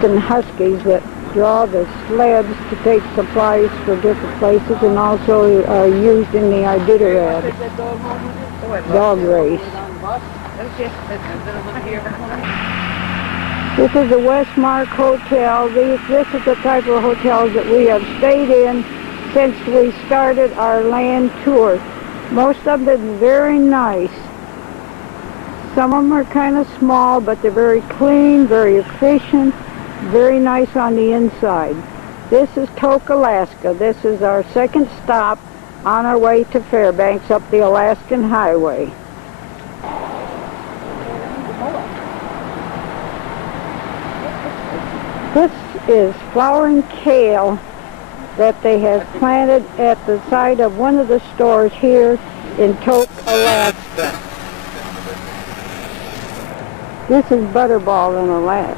Alaskan Huskies that draw the sleds to take supplies for different places, and also are used in the Iditarod dog race. This is the Westmark Hotel. This is the type of hotels that we have stayed in since we started our land tour. Most of them are very nice. Some of them are kind of small, but they're very clean, very efficient, very nice on the inside. This is Tok, Alaska. This is our second stop on our way to Fairbanks up the Alaskan Highway. This is flowering kale that they have planted at the side of one of the stores here in Tok, Alaska. This is butterball in Alaska.